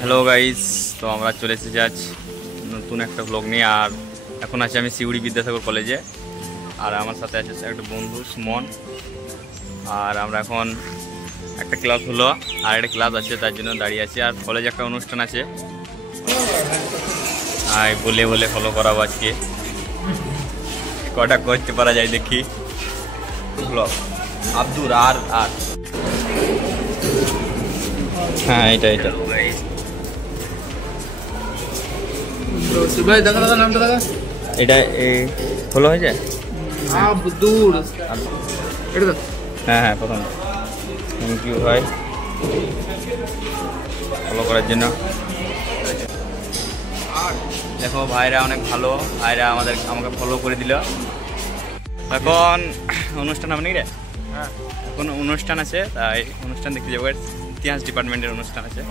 Hello guys, তো আমরা চলে এসেছি আজ নতুন একটা ব্লগ নিয়ে। আর এখন আছি আমি সিউড়ি বিদ্যাসাগর কলেজে, আর আমার সাথে আছে একটা বন্ধু সুমন। আর আমরা এখন একটা ক্লাস হলো আর একটা ক্লাস আছে, তার জন্য দাঁড়িয়ে আছি। আর কলেজে একটা অনুষ্ঠান আছে, আর বলে বলে ফলো করাবো আজকে, কটা করতে পারা যায় দেখি। ব্লগ আব্দুর আর আর হ্যাঁ, এটা এটা এটা ফলো হয়ে যায়। হ্যাঁ হ্যাঁ, প্রথম থ্যাংক ইউ ভাই ফলো করার জন্য। দেখো ভাইরা অনেক ভালো, ভাইরা আমাকে ফলো করে দিল। এখন অনুষ্ঠান হবে নাকি রে? এখন অনুষ্ঠান আছে, তাই অনুষ্ঠান দেখতে যাবো। ইতিহাস ডিপার্টমেন্টের অনুষ্ঠান আছে,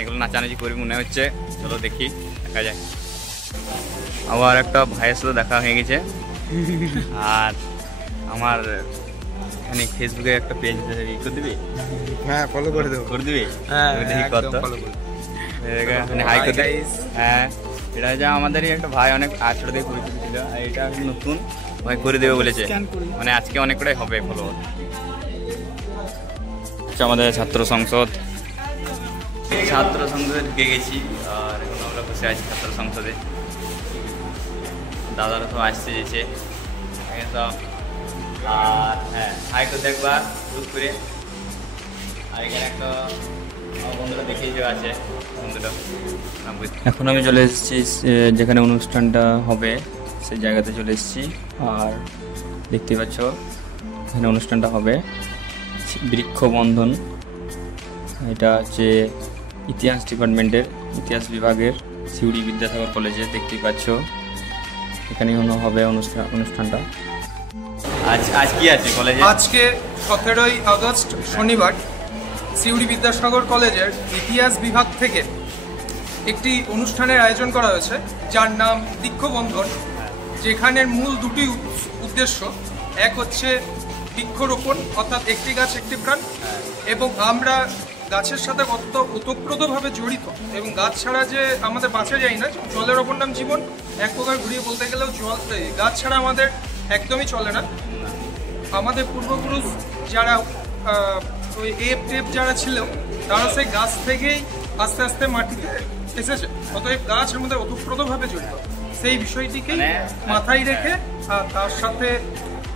এগুলো নাচানাচি করবি মনে হচ্ছে। চলো দেখি, দেখা যায়। আবার একটা ভাইয়ের সাথে দেখা হয়ে গেছে। আর আমার এখানে ফেসবুকে একটা পেজ করে দিবি? হ্যাঁ, ফলো করে দেবো। করে দিবি? হ্যাঁ, কত হাই করতে। হ্যাঁ, এটা যা আমাদেরই একটা ভাই অনেক আছড় দিয়ে পরিচিত ছিল, আর এটা নতুন ভাই করে দেবে বলেছে। মানে আজকে অনেকটাই হবে ফলো। আমাদের ছাত্র সংসদে ঢুকে গেছি, আর এখন আমরা বসে আছি ছাত্র সংসদে। দাদারা তো আসছে যেছে সব। আর হ্যাঁ, হাই করতে একবার গ্রুপ করে। আর এখানে একটা বন্ধুরা দেখেই যে আছে বন্ধুটা। এখন আমি চলে এসেছি যেখানে অনুষ্ঠানটা হবে সেই জায়গাতে চলে এসেছি। আর দেখতে পাচ্ছ এখানে অনুষ্ঠানটা হবে বৃক্ষবন্ধন। এটা হচ্ছে ইতিহাস ডিপার্টমেন্টের, ইতিহাস বিভাগের সিউড়ি বিদ্যাসাগর কলেজে। দেখতেই পাচ্ছ এখানে হবে অনুষ্ঠানটা। আজ কি আছে কলেজে? আজকে 17ই আগস্ট শনিবার সিউড়ি বিদ্যাসাগর কলেজের ইতিহাস বিভাগ থেকে একটি অনুষ্ঠানের আয়োজন করা হয়েছে, যার নাম বৃক্ষবন্ধন। যেখানের মূল দুটি উদ্দেশ্য, এক হচ্ছে বৃক্ষরোপণ, অর্থাৎ একটি গাছ একটি প্রাণ। এবং আমরা গাছের সাথে ওতপ্রোতভাবে জড়িত, এবং গাছ ছাড়া যে আমাদের বাঁচা যায় না। জলের ওপর নাম জীবন, এক প্রকার ঘুরিয়ে বলতে গেলেও গাছ ছাড়া আমাদের একদমই চলে না। আমাদের পূর্বপুরুষ যারা ওই টেপ যারা ছিল, তারা সেই গাছ থেকেই আস্তে আস্তে মাটিতে এসেছে। অতএব গাছ আমাদের ওতপ্রোতভাবে জড়িত, সেই বিষয়টিকেই মাথায় রেখে আর তার সাথে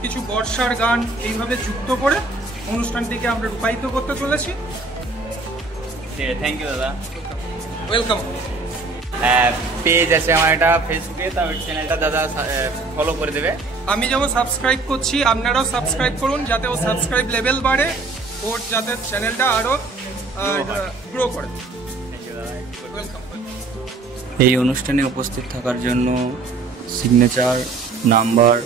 কিছু বর্ষার গান এইভাবে যুক্ত করে অনুষ্ঠানটিকে আমরা রূপায়িত করতে চলেছি। থ্যাংক ইউ দাদা, ওয়েলকাম। পেজ আছে আমার একটা ফেসবুকে, তার চ্যানেলটা দাদা ফলো করে দেবে। আমি যেমন সাবস্ক্রাইব করছি, আপনারাও সাবস্ক্রাইব করুন, যাতে ও সাবস্ক্রাইব লেভেল বাড়ে, ওর যাতে চ্যানেলটা আরও গ্রো করে। এই অনুষ্ঠানে উপস্থিত থাকার জন্য সিগনেচার, নাম্বার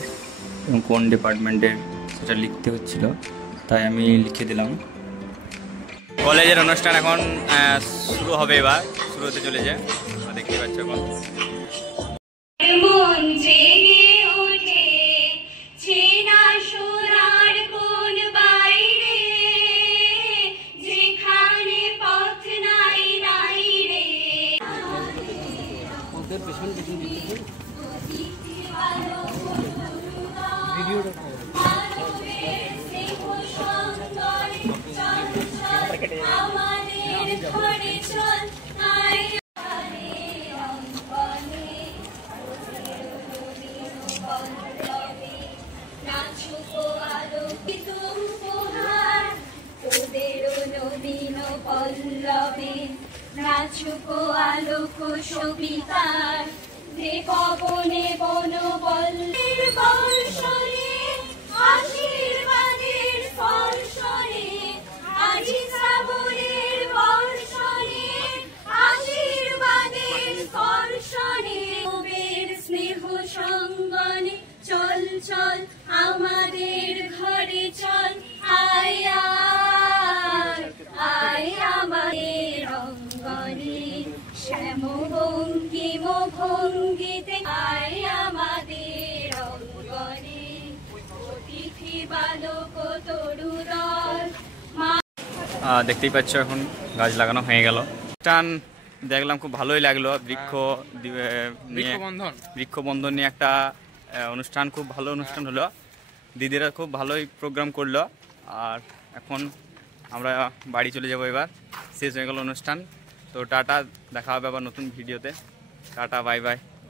এবং কোন ডিপার্টমেন্টের সেটা লিখতে হচ্ছিল, তাই আমি লিখে দিলাম। কলেজের অনুষ্ঠান এখন শুরু হবে, এবার শুরু হতে চলেছে, দেখতে পাচ্ছ এখন। নাচুক আলোক সবিতার হে পবনে বন বল্লের বর্ষণে, আশীর্বাদের স্পর্শনে, আজি শ্রাবণের বর্ষণে, আশীর্বাদের স্পর্শনে, স্নেহ সঙ্গনে চল চল আমাদের ঘরে চল। আয় আয় আমাদের অঙ্গনে, শ্যাম ভঙ্গিম ভঙ্গিতে আয় আমাদের অঙ্গনে, অতিথি বালক তরুদল। দেখতেই পাচ্ছ এখন গাছ লাগানো হয়ে গেল। অনুষ্ঠান দেখলাম খুব ভালোই লাগলো, বৃক্ষবন্ধন নিয়ে একটা অনুষ্ঠান, খুব ভালো অনুষ্ঠান হলো। দিদিরা খুব ভালোই প্রোগ্রাম করলো। আর এখন আমরা বাড়ি চলে যাবো, এবার শেষ হয়ে গেল অনুষ্ঠান। তো টাটা, দেখা হবে আবার নতুন ভিডিওতে। Tata, bye bye.